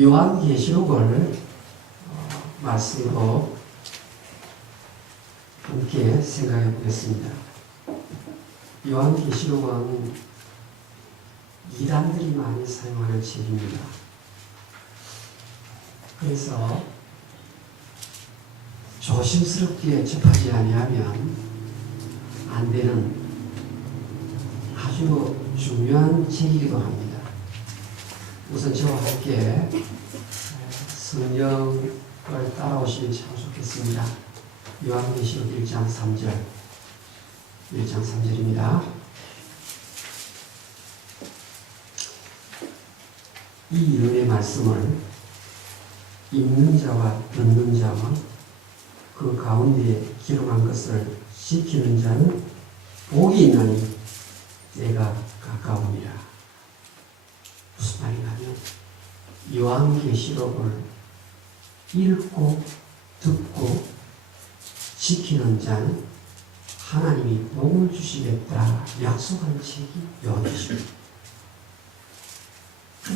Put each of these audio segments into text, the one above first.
요한계시록을 말씀으로 함께 생각해 보겠습니다. 요한계시록은 이단들이 많이 사용하는 책입니다. 그래서 조심스럽게 접하지 아니하면 안 되는 아주 중요한 책이기도 합니다. 우선 저와 함께 성경을 따라오시면 참 좋겠습니다. 요한계시록 1장 3절 1장 3절입니다. 이 은혜의 말씀을 읽는 자와 듣는 자와 그 가운데 기록한 것을 지키는 자는 복이 있나니 때가 가까우니라. 무슨 말이냐면 요한계시록을 읽고 듣고 지키는 자는 하나님이 복을 주시겠다 약속한 책이 요한계시록.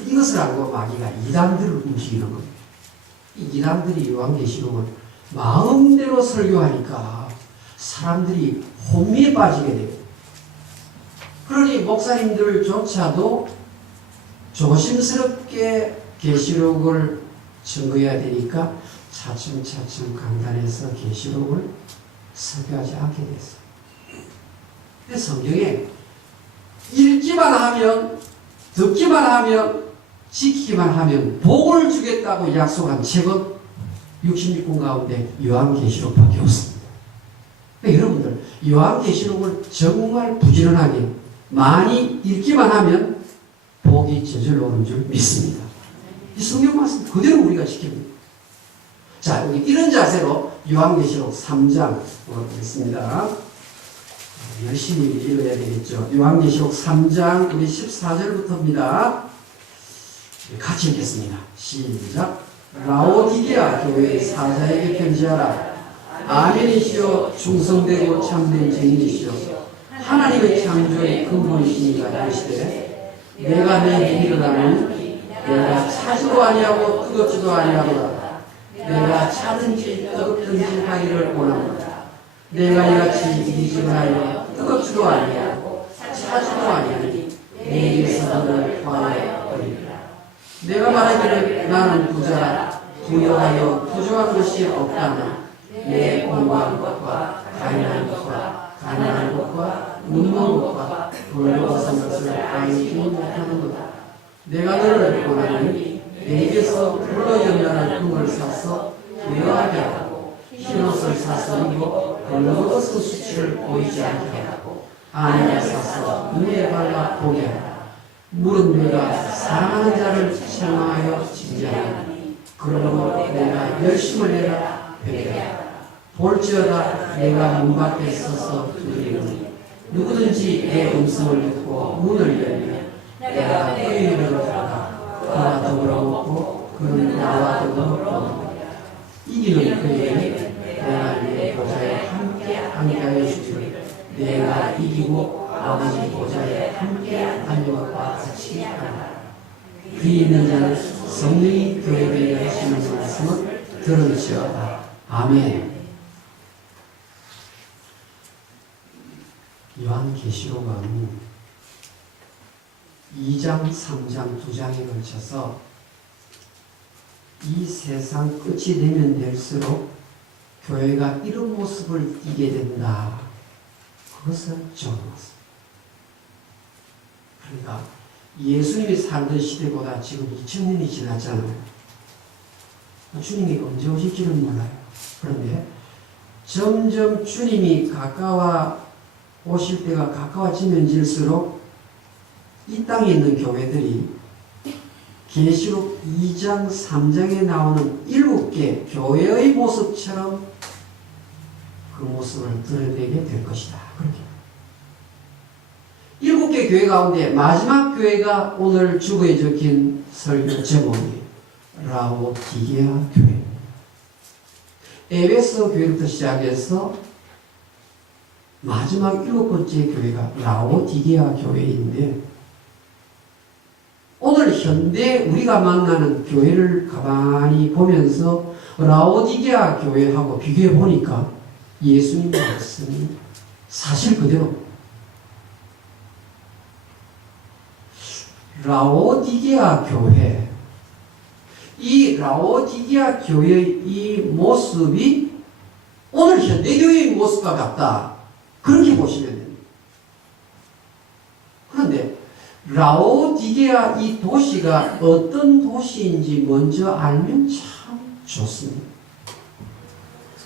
이것을 알고 마귀가 이단들을 움직이는 겁니다. 이 이단들이 요한계시록을 마음대로 설교하니까 사람들이 혼미에 빠지게 돼요. 그러니 목사님들조차도 조심스럽게 계시록을 증거해야 되니까 차츰차츰 강단에서 계시록을 설교하지 않게 됐어요. 그래서 성경에 읽기만 하면, 듣기만 하면, 지키기만 하면 복을 주겠다고 약속한 책은 66권 가운데 요한계시록밖에 없습니다. 그러니까 여러분들 요한계시록을 정말 부지런하게 많이 읽기만 하면 복이 저절로 오는 줄 믿습니다. 이 성경 말씀 그대로 우리가 지킵니다. 자, 여기 이런 자세로 요한계시록 3장 보겠습니다. 열심히 읽어야 되겠죠. 요한계시록 3장 우리 14절부터입니다. 같이 읽겠습니다. 시작. 라오디게아 교회의 사자에게 편지하라. 아멘이시여 충성되고 참된 증인이시여 하나님의 창조의 근본이시니가 이르시되 내가 내 일어나는 내가 차지도 아니하고 뜨겁지도 아니하노라. 내가 차든지 뜨겁든지 하기를 원합니다. 내가 이같이 미지근하여 뜨겁지도 아니하고 차지도 아니하니 내 입에서 너를 화하여 버리리라. 내가 말하기를 나는 부자라 부여하여 부족한 것이 없다나 내 공부한 것과 가인한 것과 가난한 것과 눈먼 것과 벌거벗은 것을 알지 못하는도다. 내가 너를 원하니 내게서 불러연단한 금을 사서 부여하게 하고 흰옷을 사서 입고 벌거벗은 수치를 보이지 않게 하고 안약을 사서 눈에 발라 보게 하라. 물은 내가 사랑하는 자를 책망하여 징계하니 그러므로 내가 열심을 내라 회개하라. 볼지어다 내가 문 밖에 서서 두드리노니 누구든지 내 음성을 듣고 문을 열면 내가 그의 집으로 들어가 그와 더불어 먹고 그는 나와 더불어 먹으리라. 이기는 그에게 내가 내 보좌에 함께하여 주리라. 내가 이기고 아버지 보좌에 함께 앉는 것과 같이 하라. 귀 있는 자는 성령이 교회에 하시는 말씀을 들을지어다. 아멘. 요한계시록은 2장, 3장, 2장에 걸쳐서 이 세상 끝이 되면 될수록 교회가 이런 모습을 띠게 된다. 그것을 적어놨습니다. 그러니까 예수님이 살던 시대보다 지금 2000년이 지났잖아요. 주님이 언제 오실지는 몰라요. 그런데 점점 주님이 오실 때가 가까워지면 질수록 이 땅에 있는 교회들이 계시록 2장, 3장에 나오는 7개 교회의 모습처럼 그 모습을 드러내게 될 것이다. 그렇게 7개 교회 가운데 마지막 교회가 오늘 주보에 적힌 설교 제목이 라오디게아 교회입니다. 에베소 교회부터 시작해서 마지막 7번째 교회가 라오디게아 교회인데 오늘 현대 우리가 만나는 교회를 가만히 보면서 라오디게아 교회하고 비교해 보니까 예수님 말씀이 사실 그대로 라오디게아 교회, 이 라오디게아 교회의 이 모습이 오늘 현대교회의 모습과 같다. 그렇게 보시면 됩니다. 그런데 라오디게아 이 도시가 어떤 도시인지 먼저 알면 참 좋습니다.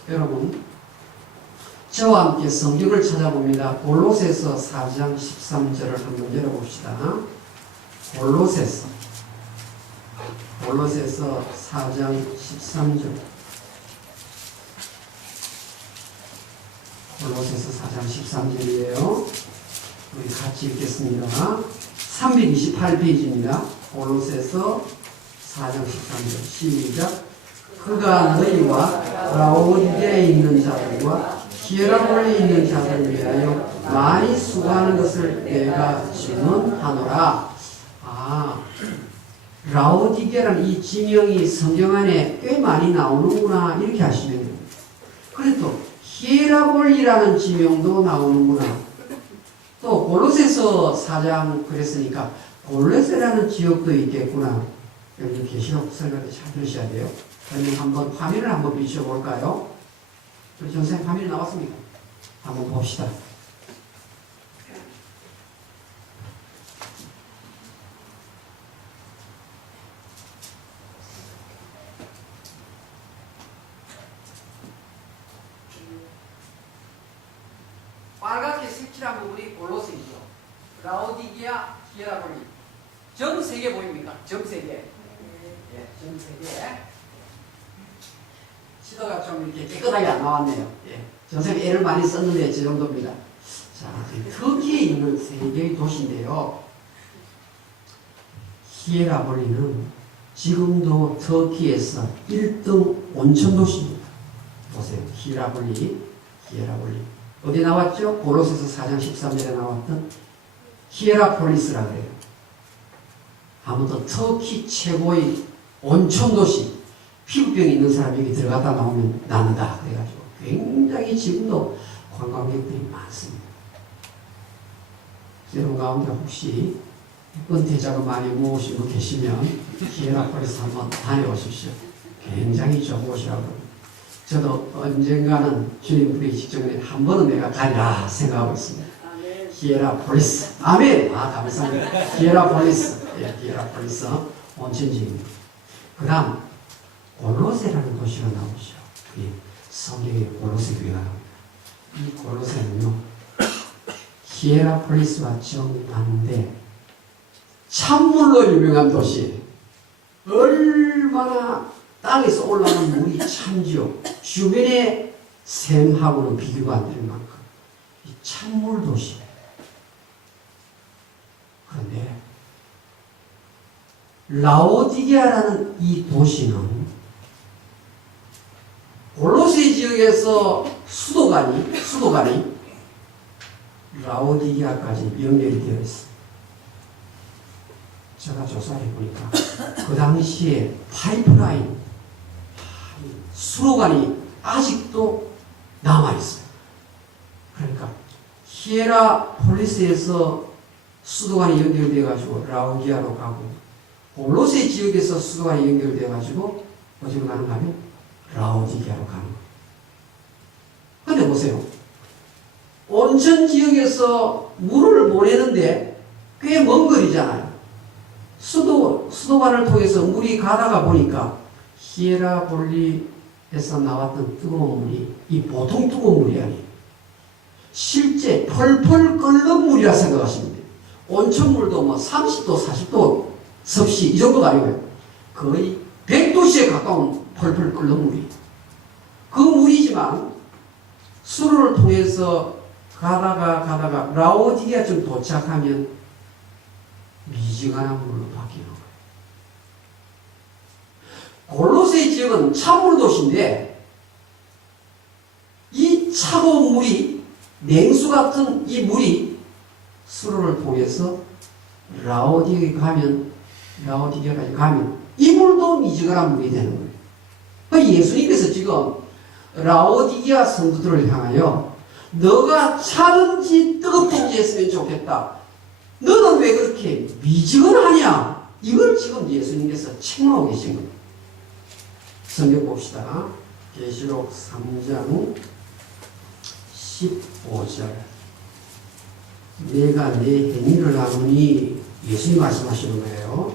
여러분, 저와 함께 성경을 찾아봅니다. 골로새서 4장 13절을 한번 열어봅시다. 골로새서 4장 13절. 골로새서 4장 13절이에요. 우리 같이 읽겠습니다. 328페이지입니다. 골로새서 4장 13절 시작. 그가 너희와 라오디게아에 있는 자들과 히에라폴리에 있는 자들을 위하여 많이 수고하는 것을 내가 증언하노라. 라오디게아라는 이 지명이 성경 안에 꽤 많이 나오는구나 이렇게 하시면 됩니다. 그래도 히에라폴리라는 지명도 나오는구나. 또 골로새서 4장 그랬으니까 골로새라는 지역도 있겠구나. 여기 계시록 설교를 잘 들으셔야 돼요. 그러면 한번 화면을 한번 비춰볼까요? 우리 전생 화면이 나왔습니까? 한번 봅시다. 빨갛게 색칠한 부분이 골로새이죠. 라오디게아, 히에라폴리. 전 세 개 보입니까? 전 세 개. 예, 전 세 개. 시도가 좀 이렇게 깨끗하게 안 나왔네요. 예. 선생님 애를 많이 썼는데 저 정도입니다. 자, 터키에 있는 세 개의 도시인데요. 히에라폴리는 지금도 터키에서 1등 온천 도시입니다. 보세요. 히에라폴리. 어디 나왔죠? 골로새서 4장 13절에 나왔던 히에라폴리스라 그래요. 아무튼 터키 최고의 온천 도시. 피부병이 있는 사람이 여기 들어갔다 나오면 난다. 그래가지고 굉장히 지금도 관광객들이 많습니다. 여러분 가운데 혹시 은퇴자금 많이 모으신 분 계시면 히에라폴리스 한번 다녀오십시오. 굉장히 좋은 곳이라고 합니다. 저도 언젠가는 주님 부르기 직전에 한 번은 내가 가리라 생각하고 있습니다. 히에라폴리스. 아멘. 감사합니다. 히에라폴리스. 예, 히에라폴리스 온천지입니다. 그 다음 골로새라는 도시가 나오죠. 예, 성경에 골로새 교회가 나옵니다. 이 골로새는요, 히에라폴리스와 정반대 찬물로 유명한 도시. 얼마나 땅에서 올라오는 물이 참지요. 주변의 샘하고는 비교가 안 되는 만큼 이 찬물 도시. 그런데 라오디게아라는 이 도시는 골로새 지역에서 수도관이 라오디게아까지 연결이 되어 있습니다. 제가 조사를 해보니까 그 당시에 파이프라인, 수로관이 아직도 남아있어요. 그러니까 히에라폴리스에서 수도관이 연결되어가지고 라오디게아로 가고 골로새 지역에서 수도관이 연결되어가지고 어디로 가는가 하면 라오디게아로 가는 거예요. 근데 보세요. 온천 지역에서 물을 보내는데 꽤 먼 거리잖아요. 수도관을 통해서 물이 가다가 보니까 히에라폴리에서 나왔던 뜨거운 물이 이 보통 뜨거운 물이 아니에요. 실제 펄펄 끓는 물이라 생각하시면 돼요. 온천물도 뭐 30도, 40도 섭씨 이 정도가 아니고요. 거의 100도씨에 가까운 펄펄 끓는 물이. 그 물이지만 수로를 통해서 가다가 라오디게아쯤 도착하면 미지근한 물로 바뀌는 거예요. 골로새 지역은 찬물 도시인데 이 차가운 물이 냉수 같은 이 물이 수로를 통해서 라오디게아에 가면 라오디게아까지 가면 이 물도 미지근한 물이 되는 거예요. 그러니까 예수님께서 지금 라오디게아 성도들을 향하여 너가 차든지 뜨겁든지 했으면 좋겠다. 너는 왜 그렇게 미지근하냐? 이걸 지금 예수님께서 책망하고 계신 겁니다. 성경 봅시다. 계시록 3장 15절. 내가 내 행위를 아노니, 예수님 말씀하시는 거예요.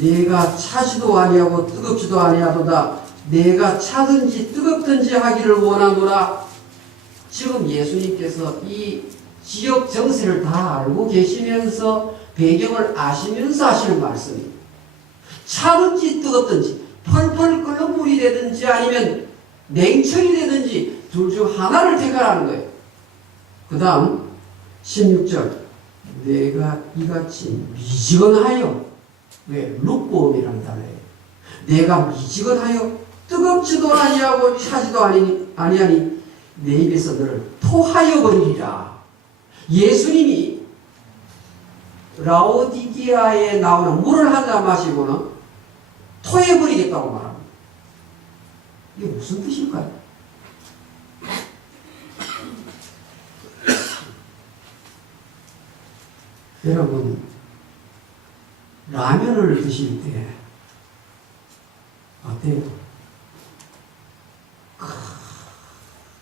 내가 차지도 아니하고 뜨겁지도 아니하도다. 내가 차든지 뜨겁든지 하기를 원하노라. 지금 예수님께서 이 지역 정세를 다 알고 계시면서 배경을 아시면서 하시는 말씀입니다. 차든지 뜨겁든지 펄펄 끓는 물이 되든지 아니면 냉철이 되든지 둘 중 하나를 택하라는 거예요. 그 다음 16절. 내가 이같이 미지근하여, 왜? 룩보음이라는 단어예요. 내가 미지근하여 뜨겁지도 아니하고 차지도 아니하니 내 입에서 너를 토하여 버리리라. 예수님이 라오디게아에 나오는 물을 한 잔 마시고는 토해버리겠다고 말합니다. 이게 무슨 뜻일까요? 여러분, 라면을 드실 때 어때요?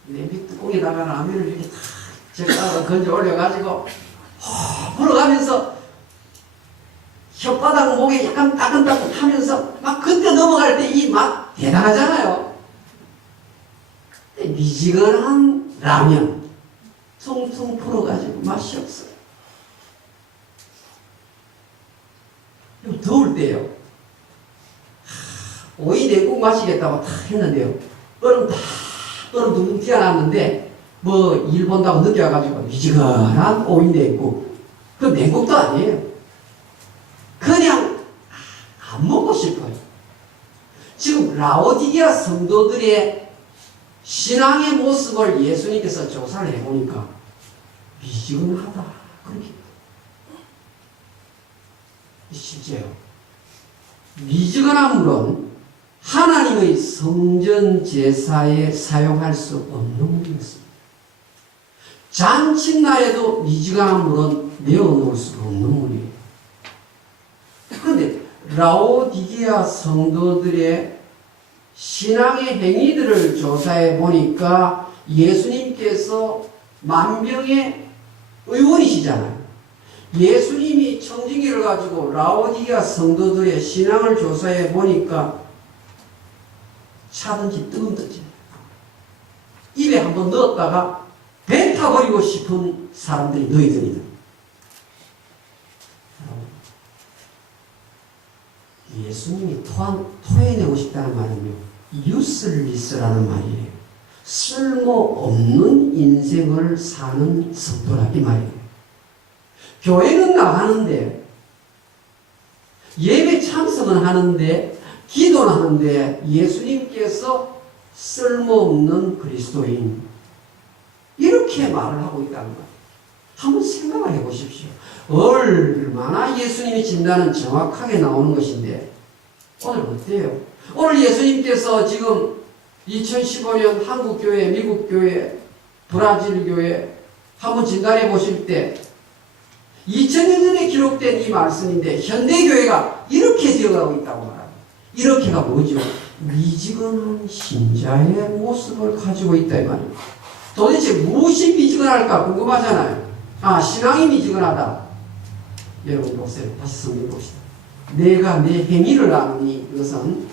냄비 뚜껑에다가 라면을 이렇게 탁 젓가락을 건져 올려가지고 불어가면서 혓바닥 목에 약간 따끈따끈 하면서 막 그때 넘어갈 때 이 맛 대단하잖아요. 미지근한 라면 통통 불어가지고 맛이 없어요. 더울 때요. 오이 냉국 마시겠다고 탁 했는데요. 얼음 둥둥 튀어나왔는데 뭐 일 본다고 늦게 와가지고 미지근한 오이 냉국. 그 냉국도 아니에요. 그냥 안 먹고 싶어요. 지금 라오디게아 성도들의 신앙의 모습을 예수님께서 조사를 해보니까 미지근하다. 그렇게 실제요. 미지근한 물은 하나님의 성전 제사에 사용할 수 없는 물이었습니다. 잔칫날에도 미지근한 물은 내어놓을 수가 없는 물이에요. 그런데 라오디게아 성도들의 신앙의 행위들을 조사해 보니까 예수님께서 만병의 의원이시잖아요. 예수님이 청진기를 가지고 라오디게아 성도들의 신앙을 조사해 보니까 차든지 뜨겁든지 입에 한번 넣었다가 뱉어버리고 싶은 사람들이 너희들이다. 예수님이 토해내고 싶다는 말은요, 유슬리스라는 말이에요. 쓸모없는 인생을 사는 성도라 이 말이에요. 교회는 나가는데, 예배 참석은 하는데, 기도는 하는데, 예수님께서 쓸모없는 그리스도인, 이렇게 말을 하고 있다는 거예요. 한번 생각을 해보십시오. 얼마나 예수님이 진단은 정확하게 나오는 것인데, 오늘 어때요? 오늘 예수님께서 지금 2015년 한국교회, 미국교회, 브라질교회 한번 진단해 보실 때 2000년 전에 기록된 이 말씀인데 현대교회가 이렇게 되어가고 있다고 말합니다. 이렇게가 뭐죠? 미지근한 신자의 모습을 가지고 있다 이 말입니다. 도대체 무엇이 미지근할까 궁금하잖아요. 신앙이 미지근하다. 여러분 보세요. 다시 성경 봅시다. 내가 내 행위를 아노니, 이것은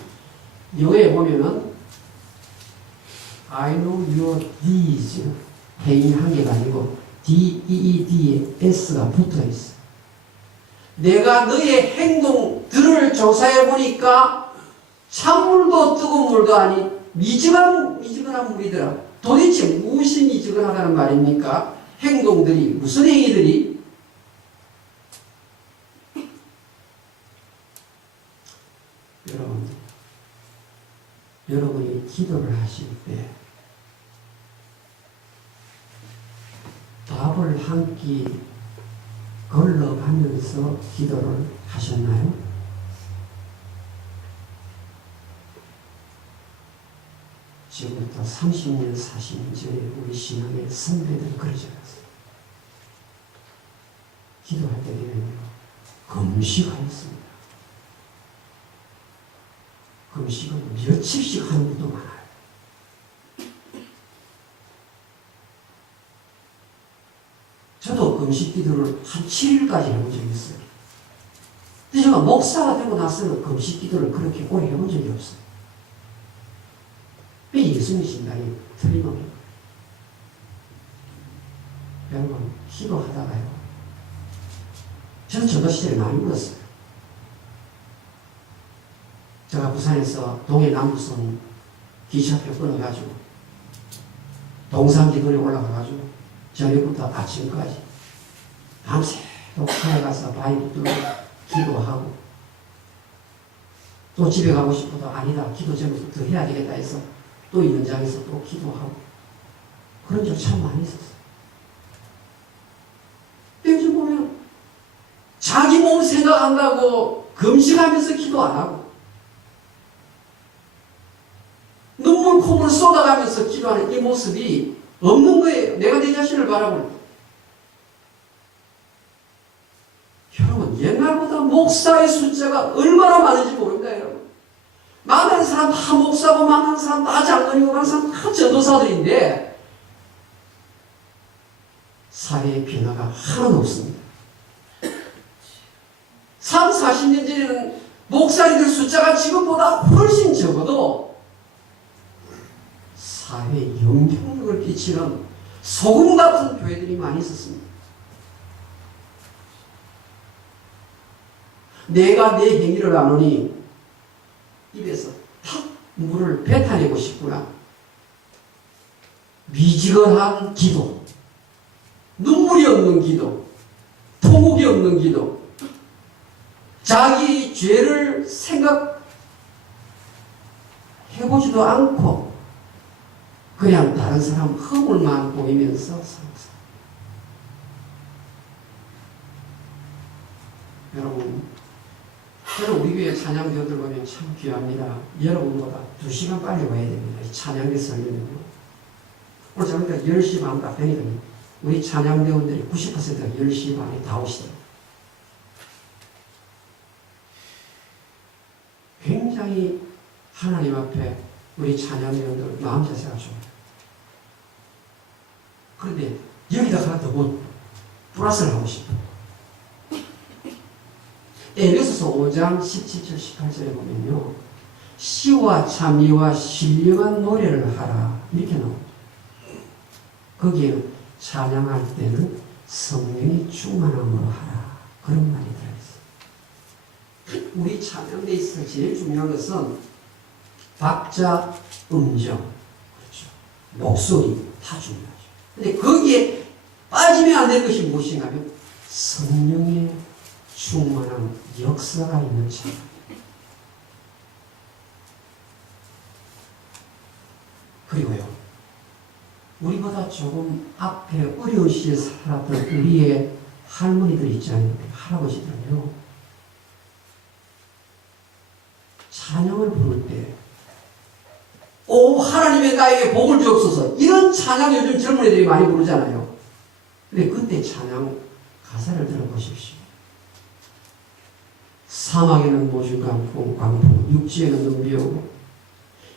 영어에 보면은 I know your deeds, 행위 한 개가 아니고 D-E-E-D에 S가 붙어 있어. 내가 너의 행동들을 조사해 보니까 찬물도 뜨거운 물도 아니 미지근한 물이더라. 도대체 무엇이 미지근하다는 말입니까? 행동들이, 무슨 행위들이? 여러분이 기도를 하실 때 밥을 한 끼 걸러가면서 기도를 하셨나요? 지금부터 30년, 40년 전에 우리 신앙의 선배들은 그러지 않았어요. 기도할 때 되면요, 금식하였습니다. 금식은 며칠씩 하는 것도 많아요. 저도 금식 기도를 한 7일까지 해본 적이 있어요. 근데 제가 목사가 되고 나서는 금식 기도를 그렇게 오래 해본 적이 없어요. 예수님 신당이 틀림없는 거예요. 여러분, 기도하다가요, 저는 전도 시절에 많이 울었어요. 제가 부산에서 동해 남부선 기차표 끊어가지고 동산기도에 올라가가지고 저녁부터 아침까지 밤새도록 산에 가서 바위 붙들고 기도하고, 또 집에 가고 싶어도 아니다, 기도 전부터 더 해야 되겠다 해서 또 연장해서 또 기도하고, 그런 적 참 많이 있었어요. 요즘 보면 자기 몸 생각한다고 금식하면서 기도 안 하고, 눈물 콧물 쏟아가면서 기도하는 이 모습이 없는 거예요. 내가 내 자신을 바라볼 때. 여러분, 옛날보다 목사의 숫자가 얼마나 많은지 모릅니다, 여러분. 많은 사람 다 목사고, 많은 사람 다 장로이고, 많은 사람 다 전도사들인데 사회의 변화가 하나도 없습니다. 3, 40년 전에는 목사님들 숫자가 지금보다 훨씬 적어도 사회에 영향력을 끼치는 소금 같은 교회들이 많이 있었습니다. 내가 내 행위를 안 하니 입에서 탁 물을 뱉어내고 싶구나. 미지근한 기도, 눈물이 없는 기도, 통곡이 없는 기도, 자기 죄를 생각해보지도 않고 그냥 다른 사람 허물만 보이면서 살았어요. 여러분, 저는 우리 교회 찬양대원들 보면 참 귀합니다. 여러분보다 2시간 빨리 와야 됩니다. 이 찬양대 설교는요. 오늘 저희가 10시 반 딱 되니까 우리 찬양대원들이 90%가 10시 반에 다 오시더라고요. 굉장히 하나님 앞에 우리 찬양대원들 마음 자세가 좋아요. 그런데 여기다가 더 뭐 플러스를 하고 싶어요. 에베소서 5장 17절 18절에 보면요, 시와 참미와 신령한 노래를 하라 이렇게 나옵니다. 거기에는 찬양할 때는 성령이 충만함으로 하라 그런 말이 들어있어요. 우리 찬양대에 있어서 제일 중요한 것은 박자, 음정, 그렇죠, 목소리 다 중요하죠. 근데 거기에 빠지면 안 될 것이 무엇인가 하면 성령의 충만한 역사가 있는 찬양. 그리고요, 우리보다 조금 앞에 어려운 시에 살았던 우리의 할머니들 있잖아요. 할아버지들은요, 찬양을 부를 때 오 하나님의 나에게 복을 주옵소서 이런 찬양 요즘 젊은 애들이 많이 부르잖아요. 근데 그때 찬양 가사를 들어보십시오. 사막에는 모진 광풍, 육지에는 눈비 오고,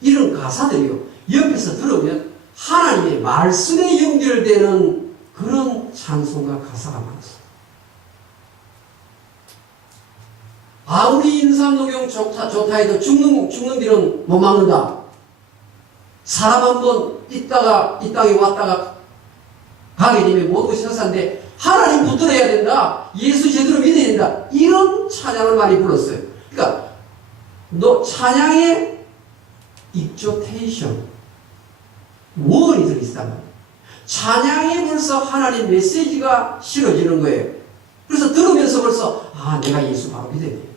이런 가사들이요, 옆에서 들으면 하나님의 말씀에 연결되는 그런 찬송과 가사가 많았어요. 아무리 인삼녹용 좋다 해도 죽는 길은 못 막는다. 사람 한번 이 땅에 왔다가 가게 되면 모두 생사인데 하나님 붙들어야 된다. 예수 제대로 믿어야 된다. 이런 찬양을 많이 불렀어요. 그러니까 찬양의 익조테이션, 원이 들어있단 말이에요. 찬양에 벌써 하나님 메시지가 실어지는 거예요. 그래서 들으면서 벌써 내가 예수 바로 믿어야 되겠다.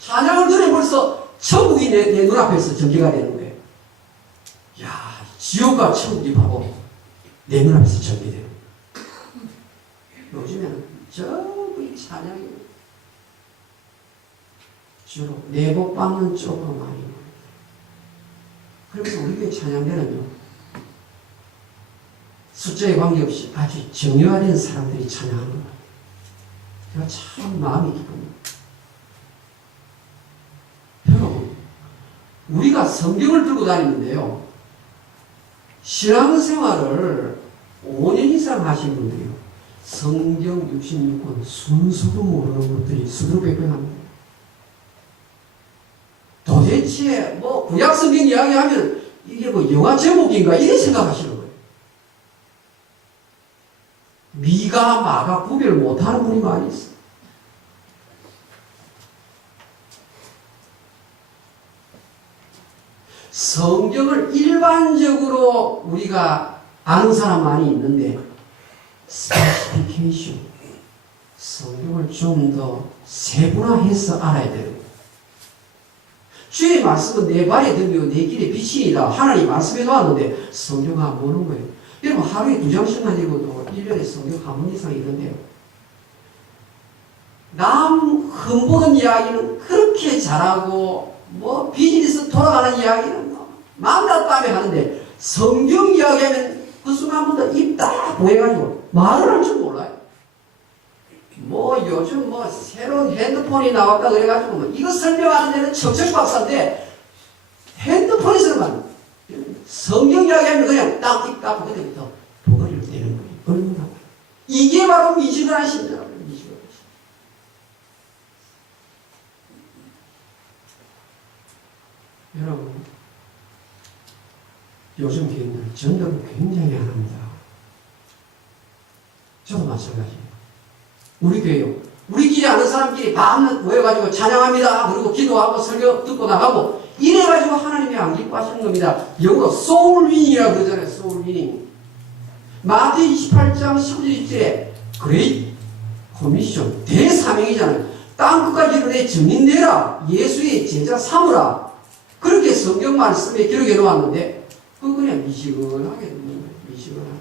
찬양을 들으면 벌써 천국이 내 눈앞에서 전개가 되는 거예요. 야, 지옥과 천국이 바로 내 눈앞에서 전개돼요. 요즘에는 저기 찬양이 주로 내복받는 쪽으로 많이 모입니다. 그래서 우리 교회 찬양대는요, 숫자에 관계없이 아주 정예화된 사람들이 찬양하는 거예요. 제가 참 마음이 기쁩니다. 여러분, 우리가 성경을 들고 다니는데요, 신앙생활을 5년 이상 하신 분들이요, 성경 66권 순서도 모르는 것들이 수두룩백백합니다. 도대체 뭐 구약 성경 이야기하면 이게 뭐 영화 제목인가 이렇게 생각하시는 거예요. 미가 마가 구별 못하는 분이 많이 있어요. 성경을 일반적으로 우리가 아는 사람 많이 있는데 스페시피케이션, 성경을 좀 더 세분화해서 알아야 되는 거예요. 주의 말씀은 내 발에 들며 내 길에 빛이니라. 하나님 말씀해 놓았는데 성경 안 보는 거예요. 여러분 하루에 2장씩만 읽어도 1년에 성경 한 번 이상 읽는데요. 남 흠보는 이야기는 그렇게 잘하고 뭐 비즈니스 돌아가는 이야기는 뭐 만났다며 하는데 성경 이야기하면 그 순간부터 입 딱 보여가지고 말을 할 줄 몰라요. 뭐 요즘 뭐 새로운 핸드폰이 나왔다 그래가지고 뭐 이거 설명하는 데는 척척박사인데 핸드폰에서만 성경 이야기하면 그냥 딱딱딱 그때부터 덩어리를 떼는 거예요. 얼마나 이게 바로 미지근한 신자라고요. 미지근한 신자. 여러분, 요즘 교인들 전도를 굉장히 안 합니다. 저도 마찬가지예요. 우리 교회요. 우리끼리 아는 사람끼리 밤낮 모여가지고 찬양합니다. 그리고 기도하고 설교 듣고 나가고 이래가지고 하나님이 안 기뻐하시는 겁니다. 영어로 소울위닝이라고 그러잖아요. 소울위닝. 마태 28장 19절 20절에 그레이트 커미션 대사명이잖아요. 땅끝까지 이르되 증인되라. 예수의 제자 삼으라. 그렇게 성경 말씀에 기록해 놓았는데 그거 그냥 미지근하게 듣는 거예요. 미지근하게.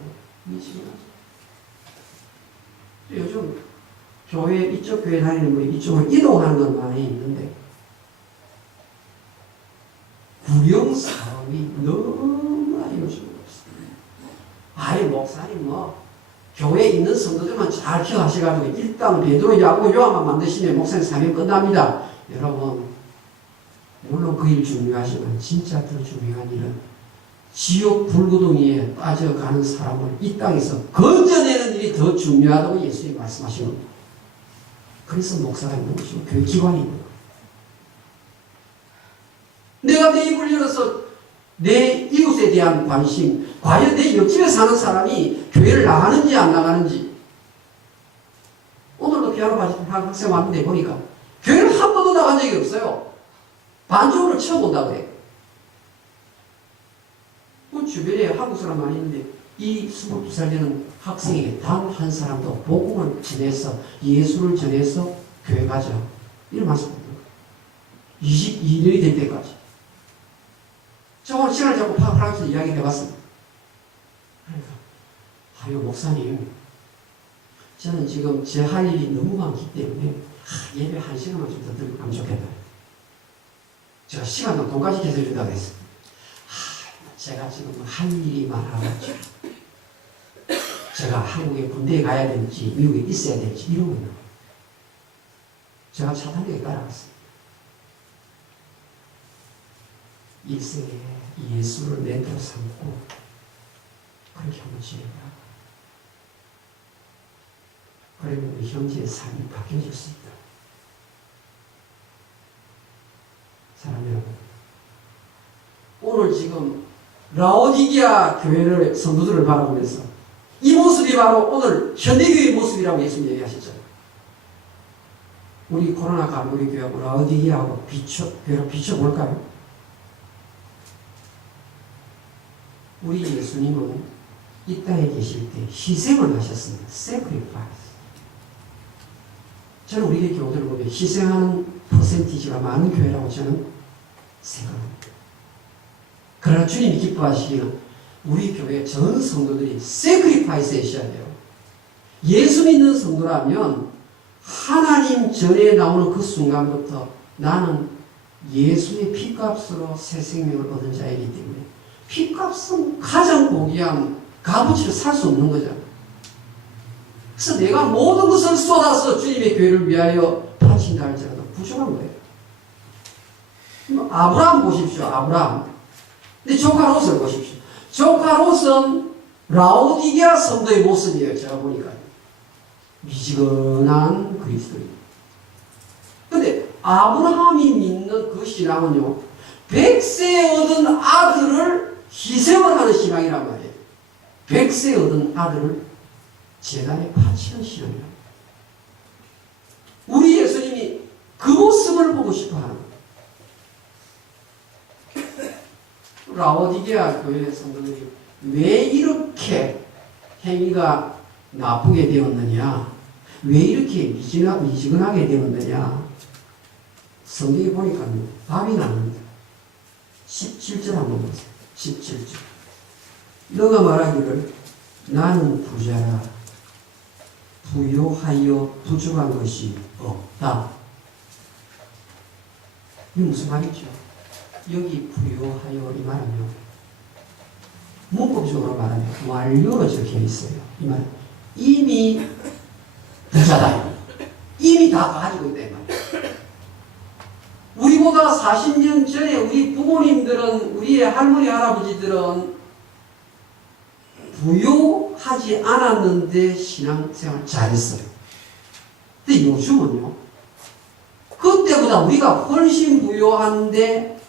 요즘 교회 이쪽 교회 다니는 분이 이쪽으로 이동하는 건 많이 있는데 구령 사업이 너무나 요즘 없습니다. 아이 목사님 뭐 교회에 있는 성도들만 잘 기억하셔가지고 일당 베드로 야고보 요한만 만드시면 목사님 사명 끝납니다. 여러분 물론 그 일 중요하지만 진짜 더 중요한 일은 지옥 불구덩이에 빠져가는 사람을 이 땅에서 건져내는 일이 더 중요하다고 예수님이 말씀하신 겁니다. 그래서 목사가 있는 것이고 교회 기관이 있는 거예요. 내가 내 입을 열어서 내 이웃에 대한 관심, 과연 내 옆집에 사는 사람이 교회를 나가는지 안 나가는지. 오늘도 피아노 가지고 학생 왔는데 보니까 교회를 한 번도 나간 적이 없어요. 반주를 처음 온다 그래요. 그 주변에 한국 사람 많이 있는데 이 22살 되는 학생에게 단 한 사람도 복음을 전해서 예수를 전해서 교회 가자 이런 말씀입니다. 22년이 될 때까지. 저 오늘 시간을 잡고 파악하면서 이야기 해봤습니다. 그러니까 아유 목사님 저는 지금 제 할 일이 너무 많기 때문에 예배 1시간만 좀 더 들으면 좋겠다. 제가 시간도 돈까지 계산해준다고 그랬어요. 제가 지금 할 일이 많아가지고 제가 한국에 군대에 가야 될지 미국에 있어야 될지 이러고 있는 거예요. 제가 차 타고 따라갔어요. 일생에 예수를 멘토로 삼고 그렇게 한번 지내라. 그러면 우리 형제의 삶이 바뀌어질 수 있다. 사랑 여러분, 오늘 지금 라오디게아 교회를 성도들을 바라보면서 이 모습이 바로 오늘 현대교회의 모습이라고 예수님 얘기하셨잖아요. 우리 코로나 가면 우리 교회하고 라오디게아하고 교회로 비춰볼까요? 우리 예수님은 이 땅에 계실 때 희생을 하셨습니다. sacrifice. 저는 우리 교회를 보면 희생하는 퍼센티지가 많은 교회라고 저는 생각합니다. 그러나 주님이 기뻐하시기는 우리 교회 전 성도들이 sacrifice 하셔야 돼요. 예수 믿는 성도라면 하나님 전에 나오는 그 순간부터 나는 예수의 피값으로 새 생명을 얻은 자이기 때문에 피값은 가장 고귀한 값어치로 살 수 없는 거잖아. 그래서 내가 모든 것을 쏟아서 주님의 교회를 위하여 바친다 할지라도 부족한 거예요. 아브라함 보십시오. 아브라함. 근데 조카 롯을 보십시오. 조카 롯은 라오디게아 성도의 모습이에요. 제가 보니까 미지근한 그리스도인. 근데 아브라함이 믿는 그 신앙은요, 100세에 얻은 아들을 희생을 하는 신앙이란 말이에요. 100세에 얻은 아들을 제단에 바치는 신앙이란 말이에요. 우리 예수님이 그 모습을 보고 싶어 하는 거예요. 라오디게아 교회 성도들이 왜 이렇게 행위가 나쁘게 되었느냐, 왜 이렇게 미지근하게 되었느냐, 성경에 보니까 답이 나옵니다. 17절 한번 보세요. 17절. 너가 말하기를 나는 부자라 부요하여 부족한 것이 없다. 이게 무슨 말이죠? 여기 부요하여 이 말은요, 문법적으로 말하면 완료로 적혀 있어요. 이 말은 이미 부자다. 이미 다 가지고 있다 이 말이에요. 우리보다 40년 전에 우리 부모님들은, 우리의 할머니 할아버지들은 부요하지 않았는데 신앙생활 잘했어요. 근데 요즘은요, 그때보다 우리가 훨씬 부요한데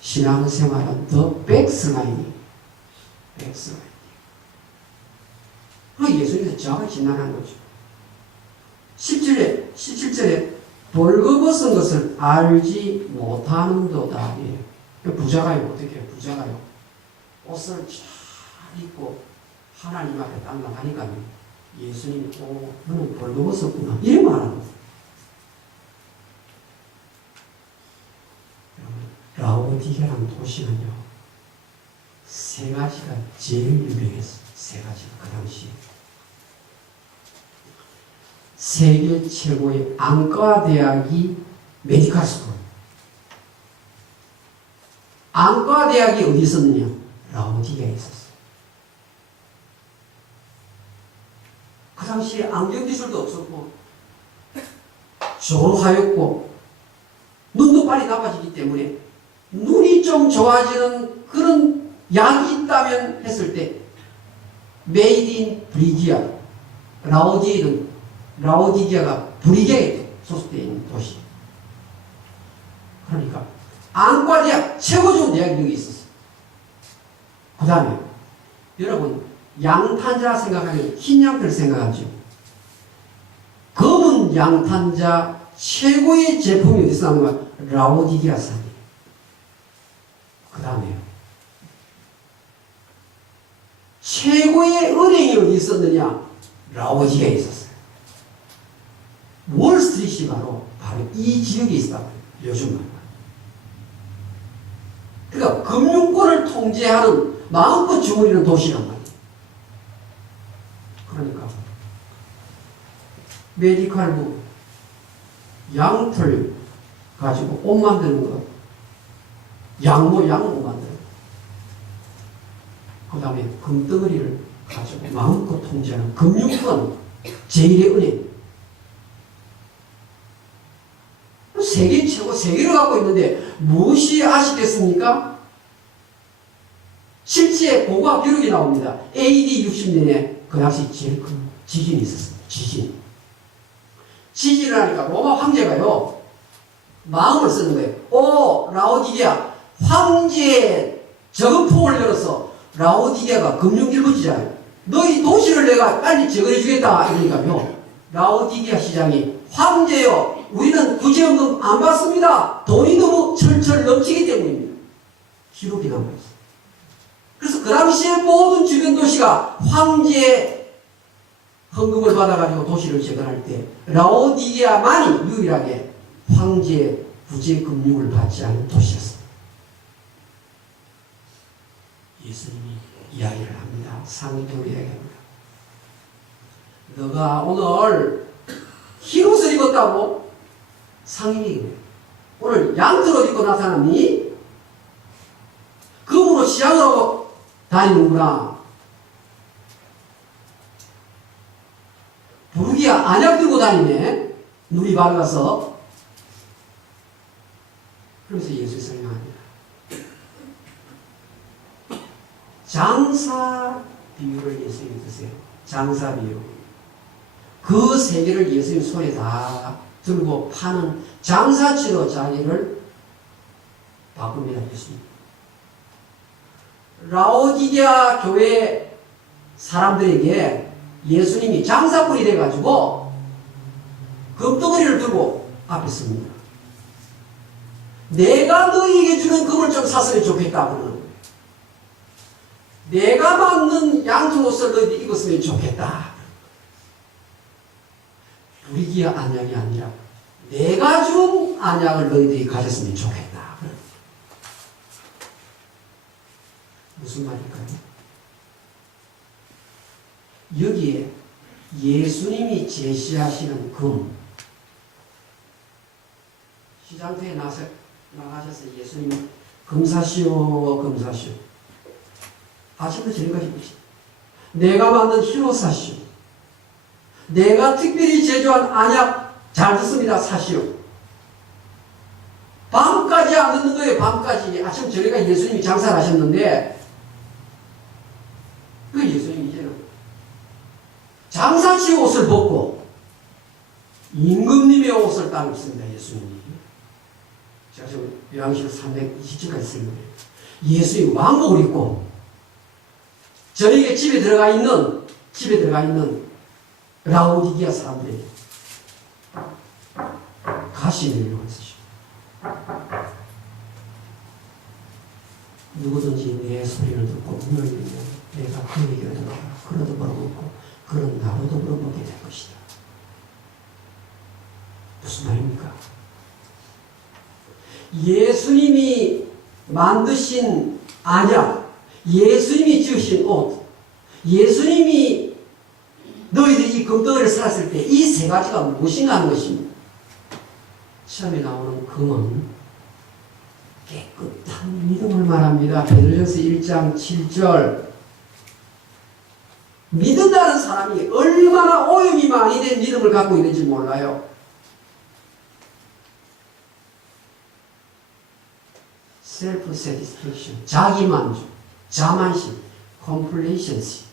신앙생활은 더 백슬라인이에요. 백슬라인. 그 예수님께서 정확히 진단한 거죠. 17절에 벌거벗은 것을 알지 못하는도다. 예. 부자가요, 어떻게 해요? 부자가요, 옷을 잘 입고 하나님 앞에 딱 나가니까요, 예수님이 너는 벌거벗었구나 이래 말하는 거예요. 라오디게라는 도시는요, 세 가지가 제일 유명했어요. 세 가지가 그 당시에. 세계 최고의 안과 대학이 메디칼 스쿨. 안과 대학이 어디 있었느냐? 라오디게아에 있었어요. 그 당시에 안경 기술도 없었고, 조화였고, 눈도 빨리 나빠지기 때문에 눈이 좀 좋아지는 그런 약이 있다면 했을 때, 메이드 인 브리기아, 라오디게아가 브리기아에 소속되어 있는 도시. 그러니까 안과대학 최고 좋은 대학이 여기 있었어요. 그 다음에 여러분, 양탄자 생각하면 흰 양털 생각하죠. 검은 양탄자 최고의 제품이 어디서 나온 거야? 라오디게아산이에요. 그 다음에요, 최고의 은행이 어디 있었느냐? 라오디게아에 있었어요. 월스트리트이 바로 이 지역에 있었다. 요즘 말로. 그러니까 금융권을 통제하는 마음껏 주무리는 도시란 말이에요. 그러니까 메디칼부, 양털 가지고 옷 만드는 것, 양모 만드는 것, 그 다음에 금덩어리를 가지고 마음껏 통제하는 금융권, 제1의 은행. 세계 최고, 세계를 갖고 있는데 무엇이 아쉽겠습니까? 실제 고고학 기록이 나옵니다. AD 60년에 그 당시 제일 큰 지진이 있었습니다. 지진을 하니까 로마 황제가요, 마음을 쓰는 거예요. 오, 라오디게아, 황제의 저금통을 열어서, 라오디게아가 금융길부지잖아요. 너희 도시를 내가 빨리 재건해 주겠다. 이러니까요, 라오디게아 시장이, 황제요, 우리는 구제연금 안 받습니다. 돈이 너무 철철 넘치기 때문입니다. 기록이 남아있어요. 그래서 그 당시에 모든 주변 도시가 황제의 헌금을 받아가지고 도시를 재건할 때, 라오디게아만이 유일하게 황제의 구제금융을 받지 않은 도시였습니다. 예수님이 이야기를 합니다. 상도로 이야기합니다. 너가 오늘 흰옷을 입었다고? 상인이에요. 오늘 양털 옷 입고 나타났니? 금으로 시장을 하고 다니는구나. 부르기야 안약 들고 다니네. 눈이 밝아서. 그러면서 예수를 설명합니다. 장사 비유를 예수님이 드세요. 장사 비유. 그 세계를 예수님 손에 다 들고 파는 장사치로 자기를 바꿉니다. 예수님. 라오디게아 교회 사람들에게 예수님이 장사꾼이 돼가지고 금덩어리를 들고 앞에 섭니다. 내가 너희에게 주는 금을 좀 샀으면 좋겠다. 그러는 거예요. 내가 만든 양털 옷을 너희들이 입었으면 좋겠다. 부리기야 안약이 아니라 내가 준 안약을 너희들이 가졌으면 좋겠다. 무슨 말일까요? 여기에 예수님이 제시하시는 금, 시장터에 나가셔서 예수님이 금사시오, 금사시오. 아침부터 저녁까지 보시. 내가 만든 흰옷 사시오. 내가 특별히 제조한 안약 잘 듣습니다. 사시오. 밤까지 안 듣는 거예요. 밤까지. 아침 저녁에 예수님이 장사를 하셨는데 그 예수님이 이제는 장사치 옷을 벗고 임금님의 옷을 딱 입습니다. 예수님이. 제가 지금 요한계시록 320절까지 쓴 거예요. 예수님이 왕복을 입고 저녁에 집에 들어가 있는 라오디게아 사람들이 가시 내려고 했으시오. 누구든지 내 소리를 듣고 문을 열면 내가 그에게 들어가 그러도 벌어먹고 그런 나로도 벌어먹게 될 것이다. 무슨 말입니까? 예수님이 만드신 안약, 예수님이 지으신 옷, 예수님이 너희들이 이 금덩어리를 살았을 때 이 세 가지가 무엇인가 하는 것입니다. 처음에 나오는 금은 깨끗한 믿음을 말합니다. 베드로전서 1장 7절. 믿는다는 사람이 얼마나 오염이 많이 된 믿음을 갖고 있는지 몰라요. self-satisfaction, 자기만족, 자만심, complacency.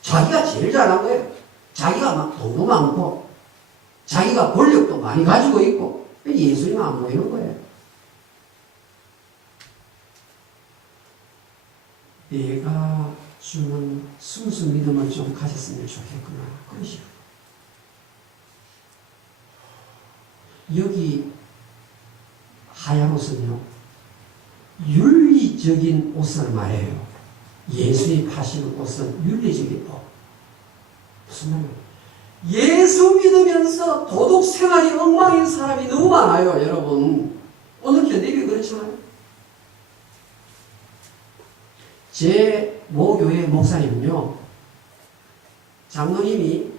자기가 제일 잘한 거예요. 자기가 막 돈도 많고, 자기가 권력도 많이 가지고 있고, 예수님 안 보이는 거예요. 내가 주는 순수 믿음을 좀 가졌으면 좋겠구나. 그러시오. 여기 하얀 옷은요, 윤리적인 옷을 말해요. 예수님 파시는 옷은 윤리적인 옷. 무슨 말이에요? 예수 믿으면서 도덕 생활이 엉망인 사람이 너무 많아요, 여러분. 오늘 현대인이 그렇잖아요. 제 모교회 목사님은요, 장로님이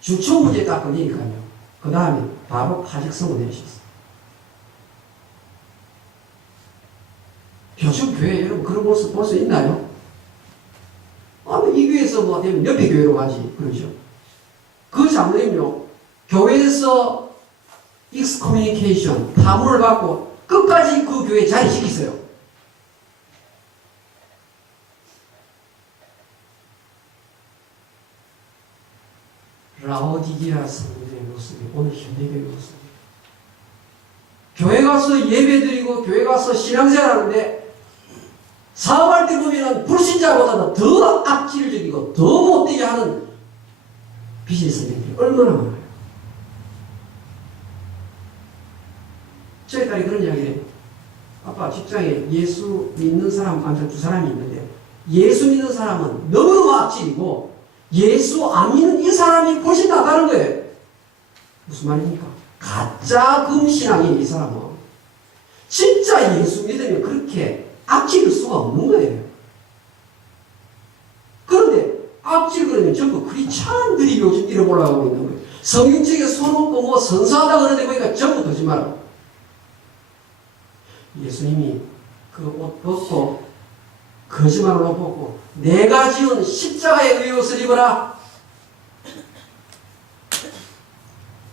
주초무죄 딱 걸리니까요, 그 다음에 바로 파직성을 내리셨어요. 요즘 교회 여러분 그런 모습 볼 수 있나요? 이 교회에서 뭐 되면 옆에 교회로 가지, 그러죠. 그 장로님요, 교회에서 익스커뮤니케이션, 파문을 받고 끝까지 그 교회에 자리시키세요. 라오디게아 성도의 모습이 오늘 현대교회의 모습이에요. 교회 가서 예배드리고 교회 가서 신앙생활하는데 사업할 때 보면은 불신자보다도 더 악질적이고 더 못되게 하는 비즈니스맨들이 얼마나 많아요. 저희 딸이 그런 이야기를 해요. 아빠 직장에 예수 믿는 사람 한 두 사람이 있는데 예수 믿는 사람은 너무너무 악질이고 예수 안 믿는 이 사람이 훨씬 낫다는 거예요. 무슨 말입니까? 가짜 금신앙인 이 사람은 진짜 예수 믿으면 그렇게 악질일 수가 없는 거예요. 그런데 악질 그러면 전부 크리스찬들이 요즘 이래 올라가고 있는 거예요. 성경책에 써놓고 뭐 선서하다 그러는데 보니까 전부 거짓말하고. 예수님이 그 옷 벗고 거짓말로 옷 벗고 내가 지은 십자가의 의옷을 입어라.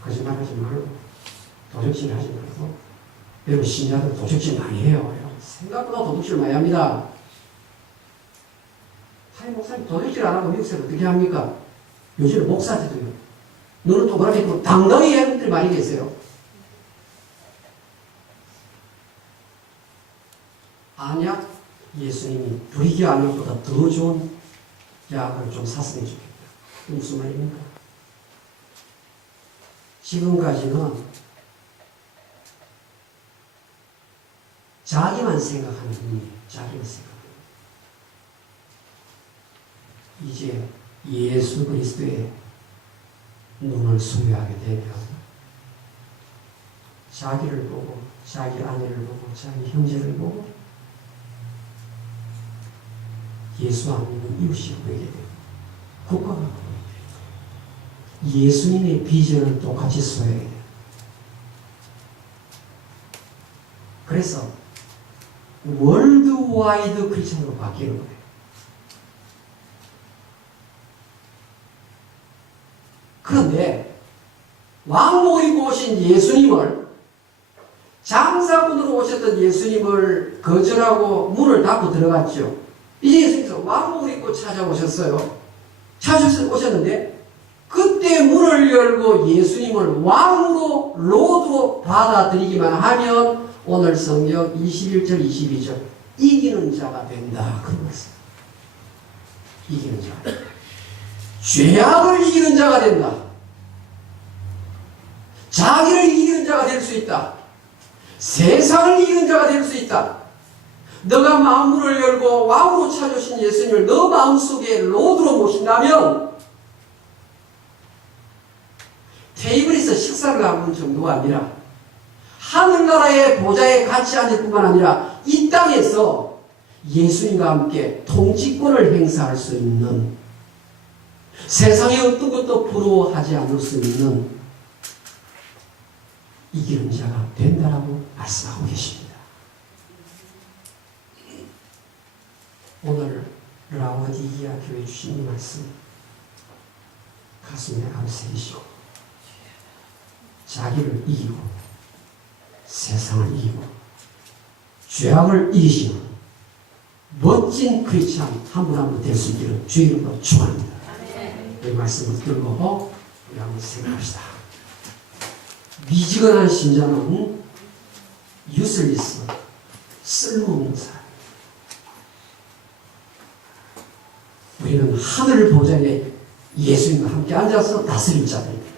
거짓말하지 말고 도적질 하지 말고. 여러분 신자들 도적질 많이 해요. 생각보다 도둑질 많이 합니다. 사회 목사님 도둑질 안 하고 미국에서 어떻게 합니까? 요즘에 목사들도요. 눈을 동그랗게 뜨고 당당히 하는 분들이 많이 계세요. 안약 예수님이 불이교 안약보다 더 좋은 약을 좀 샀으면 좋겠다. 무슨 말입니까? 지금까지는 자기만 생각하는 분이에요. 자기만 생각하는 분. 이제 예수 그리스도의 눈을 소유하게 되면 자기를 보고 자기 아내를 보고 자기 형제를 보고 예수 안 믿는 이웃이 보이게 되고 국가가 보이게 되고 예수님의 비전을 똑같이 소유해야 돼요. 그래서 월드와이드 크리스천으로 바뀌는 거예요. 그런데 왕복을 입고 오신 예수님을 장사꾼으로 오셨던 예수님을 거절하고 문을 닫고 들어갔죠. 이제 예수님께서 왕복을 입고 찾아오셨어요. 찾아오셨는데 그때 문을 열고 예수님을 왕으로 로드로 받아들이기만 하면 오늘 성경 21절 22절 이기는 자가 된다. 그런 말씀. 이기는 자. 죄악을 이기는 자가 된다. 자기를 이기는 자가 될 수 있다. 세상을 이기는 자가 될 수 있다. 너가 마음문을 열고 왕으로 찾아오신 예수님을 너 마음속에 로드로 모신다면 테이블에서 식사를 하는 정도가 아니라 하늘나라의 보좌에 같이 앉을 뿐만 아니라 이 땅에서 예수님과 함께 통치권을 행사할 수 있는 세상의 어떤 것도 부러워하지 않을 수 있는 이기는 자가 된다라고 말씀하고 계십니다. 오늘 라오디게아 교회 주신 이 말씀 가슴에 감새기시고 자기를 이기고 세상을 이기고 죄악을 이기시는 멋진 크리스찬 한 분 한 분 될 수 있기를 주의 이름으로 축원합니다. 이 말씀을 들고 우리 한번 생각합시다. 미지근한 신자는 유슬리스 쓸모없는 사람. 우리는 하늘 보좌에 예수님과 함께 앉아서 다스릴 자들입니다.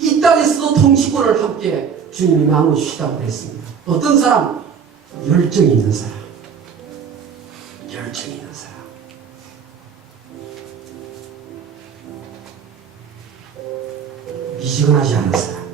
이 땅에서도 통치권을 함께 주님이 나눠주시다고 했습니다. 어떤 사람? 열정이 있는 사람. 열정이 있는 사람. 미지근하지 않은 사람.